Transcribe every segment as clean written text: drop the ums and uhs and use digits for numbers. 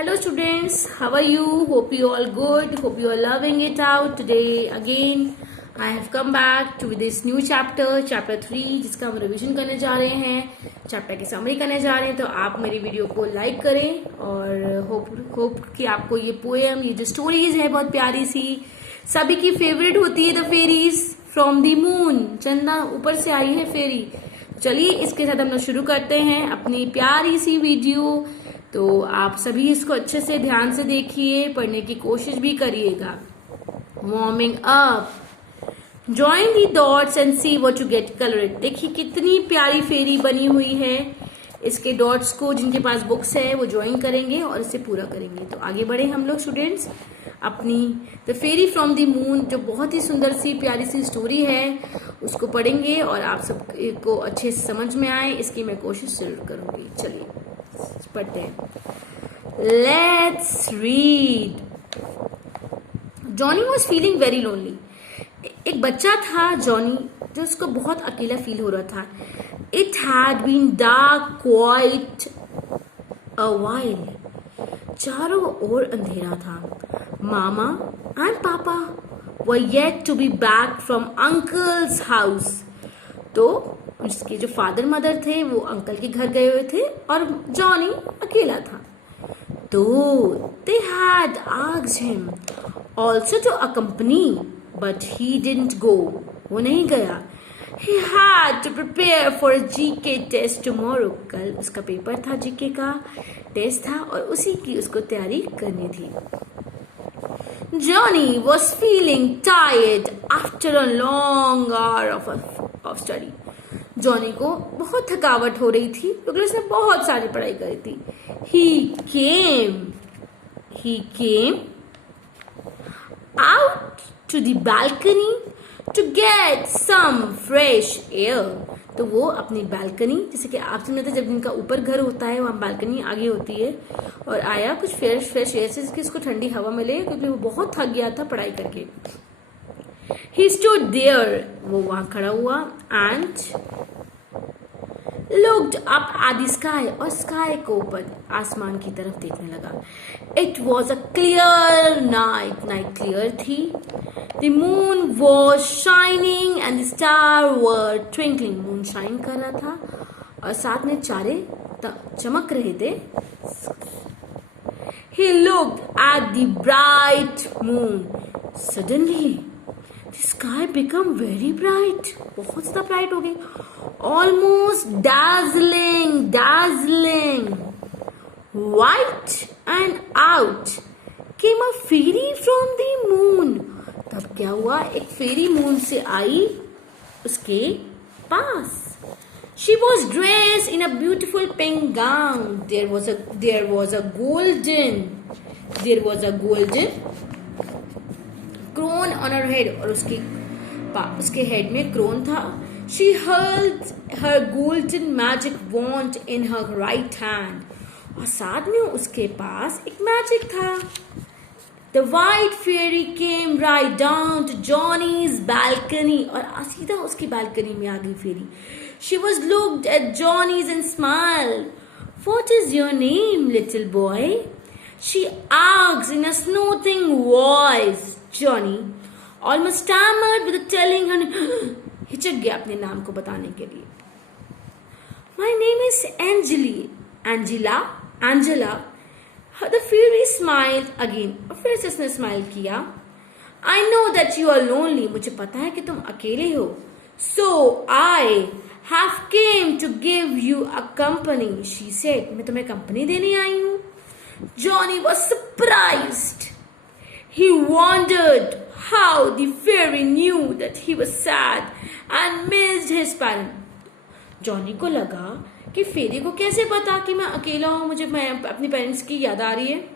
Hello students, how are you? Hope you all good. Hope you are loving it out. Today again I have come back to this new chapter 3 जिसका हम revision करने जा रहे हैं, chapter की summary करने जा रहे हैं। तो आप मेरी वीडियो को लाइक करें और होप कि आपको ये पोएम, ये जो स्टोरीज है बहुत प्यारी सी, सभी की फेवरेट होती है। The fairies from the moon, चंदा ऊपर से आई है फेरी। चलिए इसके साथ हम लोग शुरू करते हैं अपनी प्यारी सी वीडियो। तो आप सभी इसको अच्छे से ध्यान से देखिए, पढ़ने की कोशिश भी करिएगा। Warming up, join the dots and see what you get colour. देखिए कितनी प्यारी फेरी बनी हुई है। इसके डॉट्स को जिनके पास बुक्स है वो ज्वाइन करेंगे और इसे पूरा करेंगे। तो आगे बढ़े हम लोग स्टूडेंट्स अपनी the fairy from the moon, जो बहुत ही सुंदर सी प्यारी सी स्टोरी है, उसको पढ़ेंगे और आप सबको अच्छे से समझ में आए इसकी मैं कोशिश जरूर करूंगी। चलिए पढ़ते हैं। Let's read. Johnny was feeling very lonely. एक बच्चा था जॉनी, जो उसको बहुत अकेला फील हो रहा था। It had been dark quite a while. चारों ओर अंधेरा था। Mama and papa were yet to be back from uncle's house. तो उसके जो फादर मदर थे वो अंकल के घर गए हुए थे और जॉनी अकेला था। तो they had asked him also to accompany, but he didn't go. वो नहीं गया। He had to prepare for a GK test tomorrow. कल उसका पेपर था, जीके का टेस्ट था और उसी की उसको तैयारी करनी थी। Johnny was feeling tired after a long hour of study. Johnny को बहुत थकावट हो रही थी क्योंकि उसने बहुत सारी पढ़ाई करी थी। He came out to the balcony to get some fresh air. तो वो अपनी बालकनी, जैसे कि आप सुनते थे जब जिनका ऊपर घर होता है वहां बालकनी आगे होती है, और आया कुछ फ्रेश एयर से जिसकी उसको ठंडी हवा मिले, क्योंकि वो बहुत थक गया था पढ़ाई करके। He stood there, वो वहां खड़ा हुआ, and looked up at the sky, और स्काई को ऊपर आसमान की तरफ देखने लगा। It was a clear night, night clear थी। The moon was shining and the stars were twinkling. Moon shine कर रहा था और साथ में चारे चमक रहे थे। He looked at the bright moon. Suddenly, the sky became very bright. बहुत ज़्यादा ब्राइट हो गई। Almost dazzling. White and out came a fairy from the moon. तब क्या हुआ, एक फेरी मून से आई उसके पास। She was dressed in a beautiful pink gown. There was a golden crown on her head, और उसके हेड में क्रोन था। She held her golden magic wand in her right hand. और साथ में उसके पास एक मैजिक था। The white fairy came right down to Johnny's balcony, और सीधा उसकी बालकनी में आ गई फेरी। She was looked at Johnny's and smiled. What is your name, little boy? She asked in a snorting voice. Johnny almost stammered with telling her हिचक गया अपने नाम को बताने के लिए। My name is Angela. The fairy smiled again. और फिर से उसने स्माइल किया। I know that you are lonely. मुझे पता है कि तुम अकेले हो। So I have came to give you a company, she said. मैं तुम्हें कंपनी देने आई हूँ। Johnny was surprised. He wondered how the fairy knew that he was sad and missed his parents. Johnny को लगा कि फेरी को कैसे पता कि मैं अकेला हूं, मैं अपने पेरेंट्स की याद आ रही है।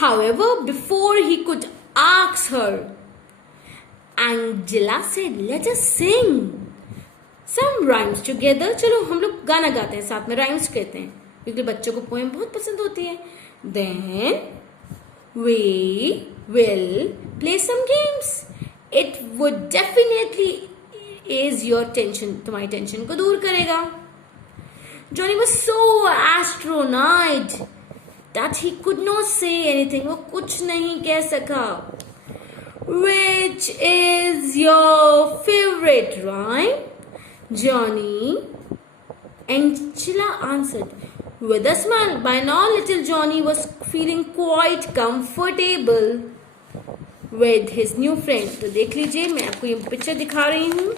However, before he could ask her, Angela said, "Let us sing some rhymes together." चलो हम लोग गाना गाते हैं साथ में, राइम्स कहते हैं, क्योंकि बच्चों को पोएम बहुत पसंद होती है। Then we will play some games. It would definitely ease your tension, तुम्हारी टेंशन को दूर करेगा। Johnny was so astonished that he could not say anything. वो कुछ नहीं कह सका. Which is your favorite rhyme? Johnny. Angela answered with a smile. By now little Johnny was feeling quite comfortable with his new friend. तो देख लीजिए, मैं आपको ये पिक्चर दिखा रही हूँ.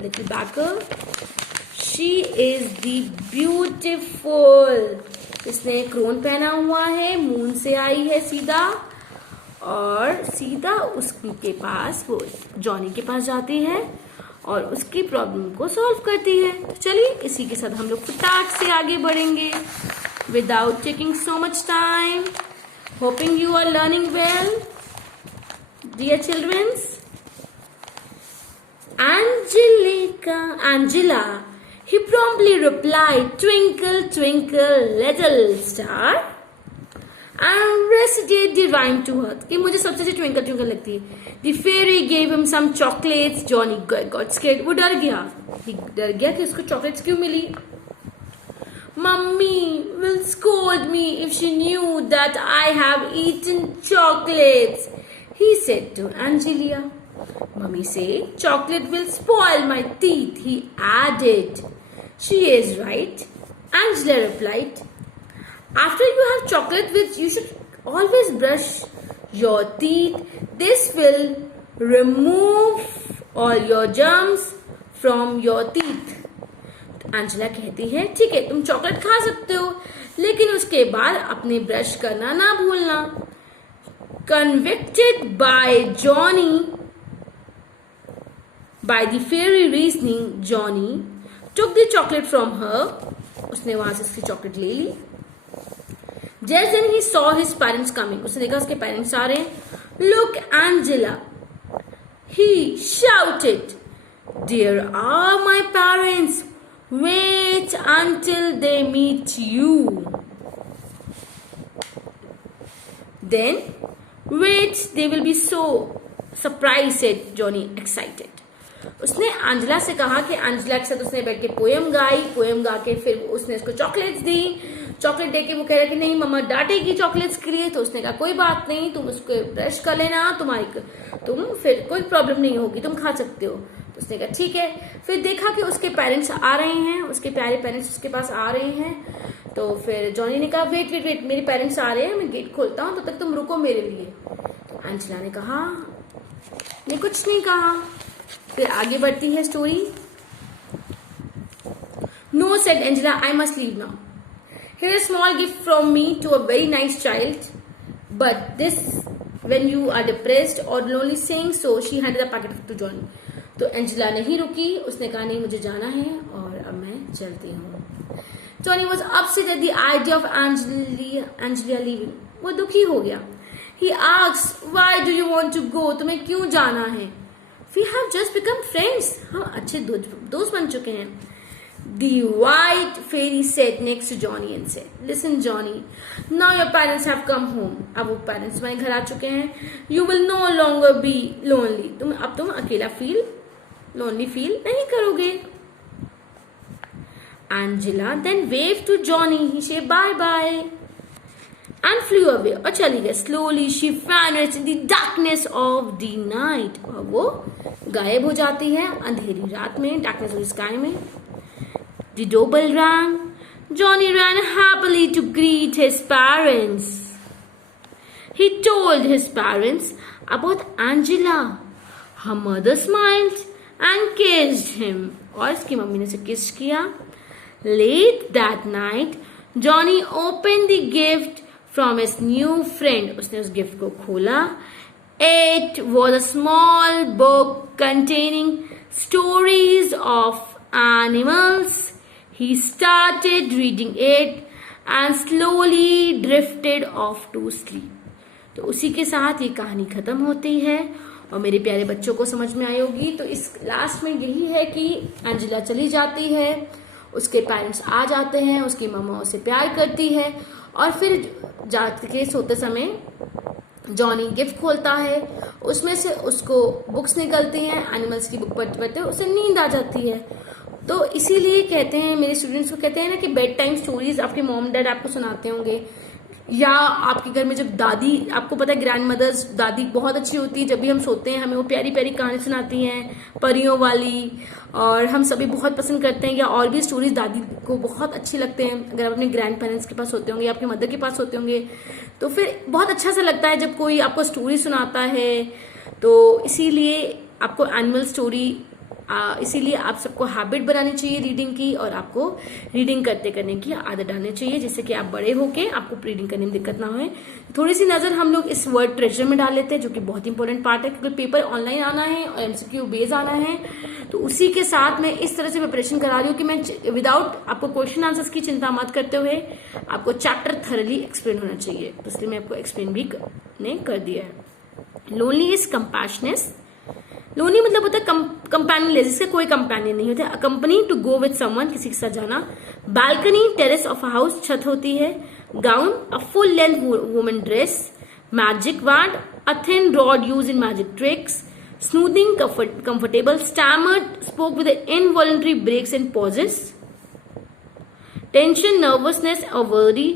Little backer. She is the beautiful. इसने क्रोन पहना हुआ है, मून से आई है सीधा, और सीधा उसके पास, वो जॉनी के पास जाती है और उसकी प्रॉब्लम को सॉल्व करती है. तो चलिए इसी के साथ हम लोग फटाक से आगे बढ़ेंगे without taking so much time. Hoping you are learning well dear childrens. Angela, he promptly replied, "Twinkle, twinkle, little star," and recited the rhyme to her. कि मुझे सबसे अच्छी ट्विंकल ट्विंकल लगती है. The fairy gave him some chocolates. Johnny got scared. वो डर गया. डर गया कि उसको चॉकलेट्स क्यों मिली. Mummy will scold me if she knew that I have eaten chocolates, he said to Angela. Mummy said, "Chocolate will spoil my teeth," he added. She is right, Angela replied. After you have chocolate with, you should always brush your teeth. This will remove all your germs from your teeth. Angela कहती है, ठीक है तुम chocolate खा सकते हो, लेकिन उसके बाद अपने ब्रश करना ना भूलना. Convicted by the fairy reasoning, Johnny took the chocolate from her. उसने वहां से उसकी चॉकलेट ले ली. Just then he saw his parents coming. उसने देखा उसके पेरेंट्स आ रहे हैं. Look, Angela, he shouted. There are my parents. Wait until they meet you. Then, wait, they will be so surprised, said Johnny, excited. उसने Angela से कहा कि Angela के साथ उसने बैठ के पोएम गा के फिर उसने उसको चॉकलेट्स दी. चॉकलेट दे के वो कह रहा कि नहीं मम्मा डांटेगी चॉकलेट्स के लिए. तो उसने कहा कोई बात नहीं, तुम उसको ब्रश कर लेना, तुम फिर कोई प्रॉब्लम नहीं होगी, तुम खा सकते हो. तो उसने कहा ठीक है. फिर देखा कि उसके पेरेंट्स आ रहे हैं, उसके प्यारे पेरेंट्स उसके पास आ रहे हैं. तो फिर जॉनी ने कहा वेट मेरे पेरेंट्स आ रहे हैं, मैं गेट खोलता हूँ, तब तक तुम रुको मेरे लिए. तो एंजेला ने कहा मैं कुछ नहीं कहा. फिर आगे बढ़ती है story. No, said Angela, I must leave now. Here's a small gift from me to a very nice child. But this, when you are depressed or lonely, saying so, she handed the packet to Johnny. तो Angela नहीं रुकी. उसने कहा नहीं मुझे जाना है और अब मैं चलती हूँ. Johnny was upset at the idea of Angela leaving. वो दुखी हो गया. He asked, why do you want to go? तुम्हें क्यों जाना है? We have just become friends. हम अच्छे दोस्त बन चुके हैं. The white fairy sat next to Johnny and said, "Listen, Johnny. Now your parents have come home. अब वो पेरेंट्स तुम्हारे घर आ चुके हैं. You will no longer be lonely. अब तुम अकेला lonely feel नहीं करोगे." Angela then waved to Johnny. He said bye and flew away. और चली गई. Slowly she vanished in the darkness of the night. और वो गायब हो जाती है अंधेरी रात में, darkness of the sky में. The doorbell rang. Johnny ran happily to greet his parents. He told his parents about Angela. Her mother smiled and kissed him. और इसकी मम्मी ने उसे किस किया. Late that night, Johnny opened the gift from his new friend. उसने उस gift को खोला. It was a small book containing stories of animals. He started reading it and slowly drifted off to sleep. तो उसी के साथ ये कहानी खत्म होती है और मेरे प्यारे बच्चों को समझ में आई होगी. तो इस लास्ट में यही है कि एंजेला चली जाती है, उसके पेरेंट्स आ जाते हैं, उसकी मम्मा उसे प्यार करती है और फिर जाके सोते समय जॉनी गिफ्ट खोलता है. उसमें से उसको बुक्स निकलती हैं, एनिमल्स की बुक पढ़ते पढ़ते उसे नींद आ जाती है. तो इसीलिए कहते हैं, मेरे स्टूडेंट्स को कहते हैं ना कि बेड टाइम स्टोरीज आपके मॉम डैड आपको सुनाते होंगे, या आपके घर में जब दादी, आपको पता है ग्रैंड मदर्स, दादी बहुत अच्छी होती है, जब भी हम सोते हैं हमें वो प्यारी प्यारी कहानी सुनाती हैं परियों वाली, और हम सभी बहुत पसंद करते हैं, या और भी स्टोरीज दादी को बहुत अच्छे लगते हैं। अगर आप अपने ग्रैंड पेरेंट्स के पास होते होंगे या आपके मदर के पास होते होंगे तो फिर बहुत अच्छा सा लगता है जब कोई आपको स्टोरी सुनाता है। तो इसीलिए आपको एनुअल स्टोरी, इसीलिए आप सबको हैबिट बनानी चाहिए रीडिंग की, और आपको रीडिंग करने की आदत डालनी चाहिए, जिससे कि आप बड़े होके आपको रीडिंग करने में दिक्कत ना हो। थोड़ी सी नजर हम लोग इस वर्ड ट्रेजर में डाल लेते हैं, जो कि बहुत इंपॉर्टेंट पार्ट है, क्योंकि पेपर ऑनलाइन आना है और एमसीक्यू बेस आना है। तो उसी के साथ मैं इस तरह से प्रिपरेशन करा रही हूँ कि मैं विदाउट आपको क्वेश्चन आंसर्स की चिंता मत करते हुए आपको चैप्टर थरली एक्सप्लेन होना चाहिए, तो इसलिए मैं आपको एक्सप्लेन भी कर दिया है। Lonely is कंपैशनेस। लोनली मतलब होता है कंपेनियन, जिसका कोई कंपेनियन नहीं होता। Company to go with someone, किसी के साथ जाना। Balcony terrace of a house, छत होती है। Gown a full length women dress. Magic word a thin rod use in magic tricks. Smoothing comfortable. Stammered spoke with involuntary breaks and pauses. Tension nervousness और worry.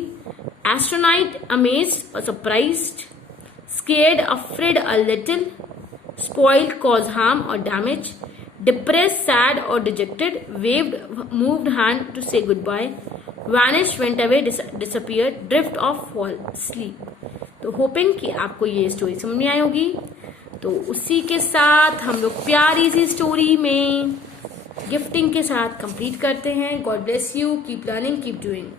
Astronaut amazed और surprised. Scared afraid a little. Spoiled, cause harm or damage. Depressed, sad or dejected. Waved, moved hand to say goodbye. Vanished, went away, disappeared. Drift off, fall, sleep. तो hopping कि आपको ये story समझ में आई होगी। तो उसी के साथ हम लोग प्यारी सी स्टोरी में गिफ्टिंग के साथ कंप्लीट करते हैं। God bless you, keep learning, keep doing.